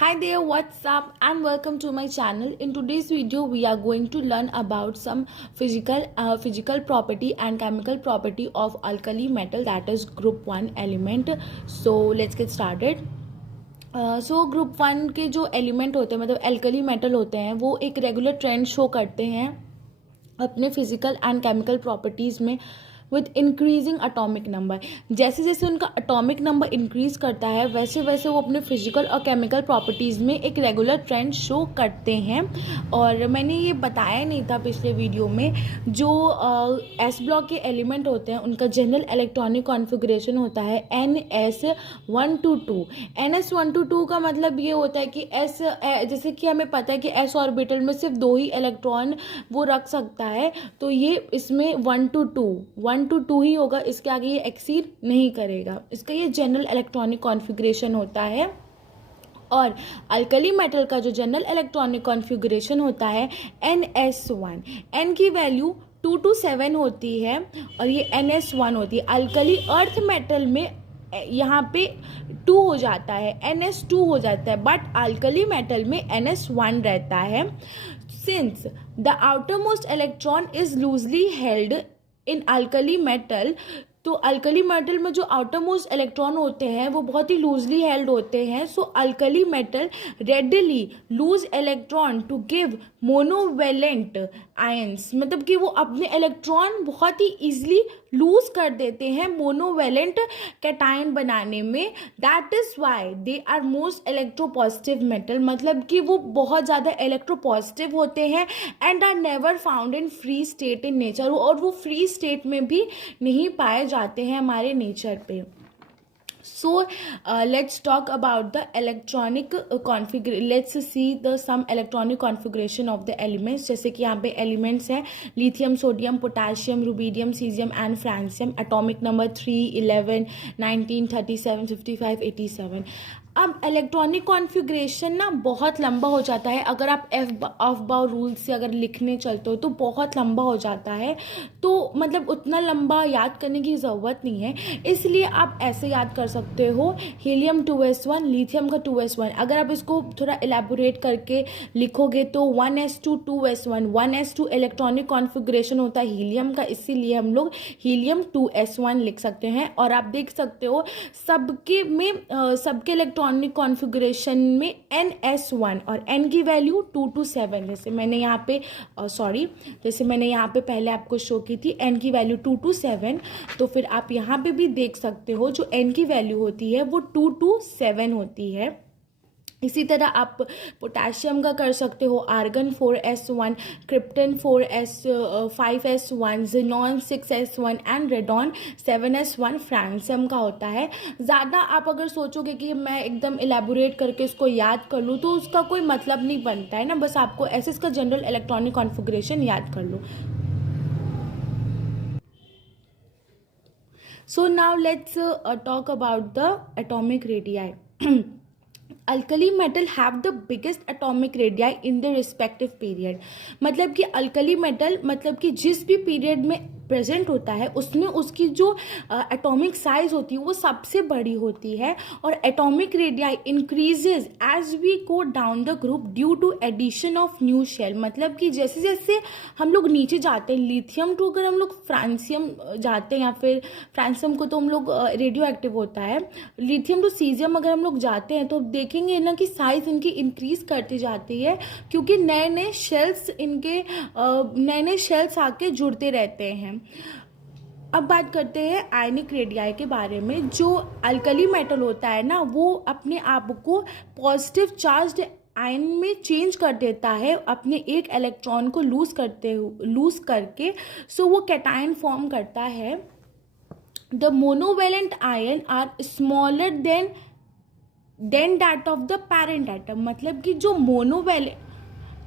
Hi there, what's up, and welcome to my channel. In today's video, we are going to learn about some physical property and chemical property of alkali metal, that is group 1 element. So let's get started. So group 1 के जो element होते हैं, मतलब alkali metal होते हैं, वो एक regular trend show करते हैं अपने फिजिकल एंड केमिकल प्रॉपर्टीज़ में विथ इंक्रीजिंग अटोमिक नंबर. जैसे जैसे उनका अटोमिक नंबर इंक्रीज करता है वैसे वैसे वो अपने फिजिकल और केमिकल प्रॉपर्टीज़ में एक रेगुलर ट्रेंड शो करते हैं. और मैंने ये बताया नहीं था पिछले वीडियो में, जो एस ब्लॉक के एलिमेंट होते हैं उनका जनरल इलेक्ट्रॉनिक कॉन्फ़िगरेशन होता है NS122. NS122 का मतलब ये होता है कि एस, जैसे कि हमें पता है कि एस ऑर्बिटल में सिर्फ 2 ही इलेक्ट्रॉन वो रख सकता है, तो ये इसमें 1 to 2 ही होगा, इसके आगे ये एक्सीड नहीं करेगा. इसका ये जनरल इलेक्ट्रॉनिक कॉन्फ़िगरेशन होता है. और अल्कली मेटल का जो जनरल इलेक्ट्रॉनिक कॉन्फ़िगरेशन होता है NS1. N की वैल्यू 2 to 7 होती है और ये NS1 होती है. अल्कली अर्थ मेटल में यहाँ पे 2 हो जाता है, NS2 हो जाता है, बट अल्कली मेटल में NS1 रहता है. Since the outermost electron is loosely held in alkali metal, तो अल्कली मेटल में जो आउटरमोस्ट इलेक्ट्रॉन होते हैं वो बहुत ही लूजली हेल्ड होते हैं. So alkali metal readily lose electron to give monovalent ions, मतलब कि वो अपने इलेक्ट्रॉन बहुत ही ईजिली लूज कर देते हैं मोनोवेलेंट कैटायन बनाने में. That is why they are most electropositive metal, मतलब कि वो बहुत ज़्यादा इलेक्ट्रोपॉजिटिव होते हैं and are never found in free state in nature, और वो फ्री स्टेट में भी नहीं पाए जाते हैं हमारे नेचर पे. So let's talk about the electronic configuration. Let's see the some electronic configuration of the elements. जैसे कि यहाँ पे elements हैं lithium, sodium, potassium, rubidium, caesium and francium. Atomic number 3, 11, 19, 37, 55, 87. अब इलेक्ट्रॉनिक कॉन्फ़िगरेशन ना बहुत लंबा हो जाता है. अगर आप ऑफ बाउ रूल से अगर लिखने चलते हो तो बहुत लंबा हो जाता है, तो मतलब उतना लंबा याद करने की ज़रूरत नहीं है. इसलिए आप ऐसे याद कर सकते हो, हीलियम 2s1, लिथियम का 2s1. अगर आप इसको थोड़ा एलैबोरेट करके लिखोगे तो 1s2 2s1. 1s2 electronic configuration होता है हीलियम का, इसीलिए हम लोग हीलियम 2s1 लिख सकते हैं. और आप देख सकते हो सबके इलेक्ट्रॉनिक कॉन्फ़िगरेशन में NS1 और N की वैल्यू 2 to 7. जैसे मैंने यहाँ पे पहले आपको शो की थी N की वैल्यू 2 to 7, तो फिर आप यहाँ पे भी देख सकते हो जो N की वैल्यू होती है वो 2 to 7 होती है. इसी तरह आप पोटाशियम का कर सकते हो, argon 4s1, krypton 5s1, xenon 6s1 and radon 7s1 francium का होता है. ज़्यादा आप अगर सोचोगे कि मैं एकदम एलैबोरेट करके इसको याद कर लूँ तो उसका कोई मतलब नहीं बनता है ना, बस आपको ऐसे इसका जनरल इलेक्ट्रॉनिक कॉन्फ़िगरेशन याद कर लो. So now let's talk about the atomic radii. Alkali metal have the biggest atomic radii in the respective period. मतलब कि अल्कली मेटल मतलब कि जिस भी पीरियड में प्रेजेंट होता है उसमें उसकी जो एटॉमिक साइज होती है वो सबसे बड़ी होती है. और atomic radii increases as we go down the group due to addition of new shell. मतलब कि जैसे जैसे हम लोग नीचे जाते हैं, लिथियम टू अगर हम लोग फ्रांसियम जाते हैं, या फिर फ्रांसियम को तो हम लोग रेडियो एक्टिव होता है, लिथियम टू सीजियम अगर हम लोग जाते हैं तो देखेंगे ना कि साइज इनकी इंक्रीज करती जाती है, क्योंकि नए नए शेल्स आके जुड़ते रहते हैं. अब बात करते हैं आयनिक रेडियाई के बारे में. जो अल्कली मेटल होता है ना वो अपने आप को पॉजिटिव चार्ज्ड आयन में चेंज कर देता है अपने एक इलेक्ट्रॉन को लूज करके. सो वो कैटायन फॉर्म करता है. The monovalent ion are smaller than that of the parent atom. मतलब कि जो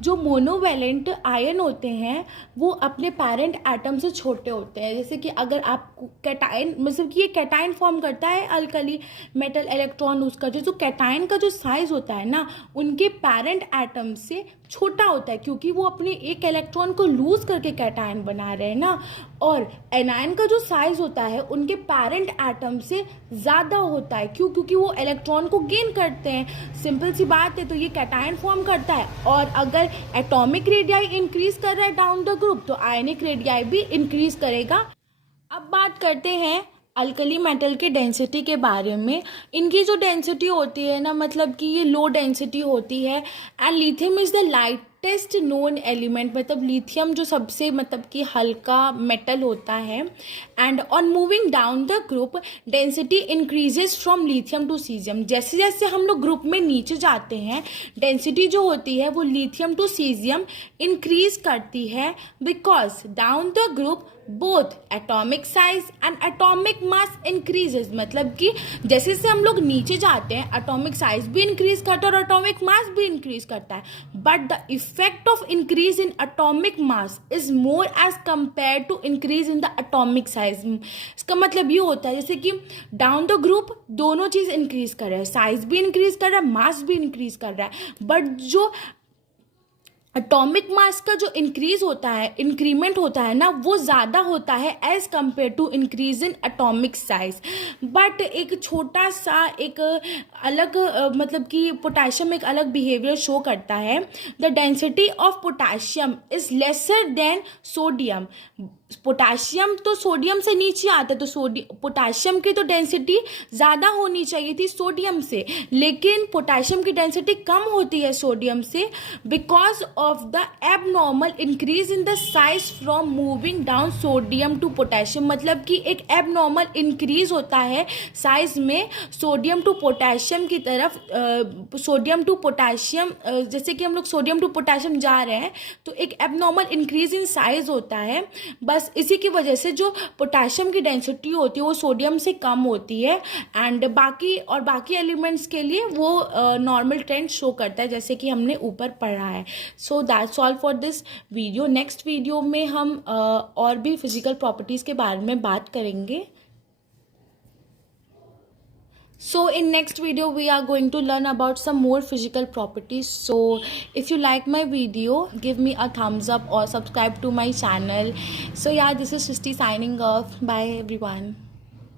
जो मोनोवैलेंट आयन होते हैं वो अपने पेरेंट एटम से छोटे होते हैं। जैसे कि अगर आप कैटाइन, मतलब कि ये कैटाइन फॉर्म करता है अल्कली मेटल इलेक्ट्रॉन, उसका जो कैटाइन का जो साइज होता है ना, उनके पेरेंट एटम से छोटा होता है, क्योंकि वो अपने एक इलेक्ट्रॉन को लूज करके कैटाइन बना रहे हैं ना। और एनायन का जो साइज होता है उनके पेरेंट एटम से ज़्यादा होता है। क्यों? क्योंकि वो इलेक्ट्रॉन को गेन करते हैं। सिंपल सी बात है। तो ये कैटायन फॉर्म करता है। और अगर एटॉमिक रेडियाई इंक्रीज कर रहा है डाउन द ग्रुप, तो आयनिक रेडियाई भी इंक्रीज करेगा। अब बात करते हैं अल्कली मेटल के डेंसिटी के बारे में। इनकी जो डेंसिटी होती है ना, मतलब कि ये लो डेंसिटी होती है। And lithium is the lightest known element, मतलब लिथियम जो सबसे मतलब कि हल्का मेटल होता है। And on moving down the group density increases from lithium to caesium. जैसे जैसे हम लोग ग्रुप में नीचे जाते हैं, डेंसिटी जो होती है वो लिथियम टू सीजियम इंक्रीज करती है, because down the group both atomic size and atomic mass increases. मतलब कि जैसे जैसे हम लोग नीचे जाते हैं, एटॉमिक साइज भी इंक्रीज करता है और एटॉमिक मास भी इंक्रीज करता है। But the effect of increase in atomic mass is more as compare to increase in the atomic size. इसका मतलब ये होता है जैसे कि डाउन द ग्रुप दोनों चीज इंक्रीज कर रहा है, साइज भी इंक्रीज कर रहा है, मास भी इंक्रीज कर रहा है। बट जो एटॉमिक मास का जो इंक्रीज होता है, इंक्रीमेंट होता है ना, वो ज़्यादा होता है as compare to increase in atomic size. But एक छोटा सा एक अलग मतलब कि पोटेशियम एक अलग बिहेवियर शो करता है। The density of potassium is lesser than sodium. Potassium तो सोडियम से नीचे आता है, तो पोटेशियम की तो डेंसिटी ज़्यादा होनी चाहिए थी सोडियम से, लेकिन पोटेशियम की डेंसिटी कम होती है सोडियम से, because of the abnormal increase in the size from moving down sodium to potassium. मतलब कि एक एबनॉर्मल इंक्रीज होता है साइज में सोडियम टू पोटेशियम की तरफ। सोडियम टू पोटेशियम, जैसे कि हम लोग सोडियम टू पोटेशियम जा रहे हैं, तो एक एबनॉर्मल इंक्रीज इन साइज होता है। बस इसी की वजह से जो पोटेशियम की डेंसिटी होती है वो सोडियम से कम होती है। एंड बाकी एलिमेंट्स के लिए वो नॉर्मल ट्रेंड शो करता है, जैसे कि हमने ऊपर पढ़ा है। So that's all for this video. Next video में हम और भी फिजिकल प्रॉपर्टीज़ के बारे में बात करेंगे। So in next video we are going to learn about some more physical properties. So if you like my video, give me a thumbs up or subscribe to my channel. So yeah, this is Srishti signing off. Bye everyone.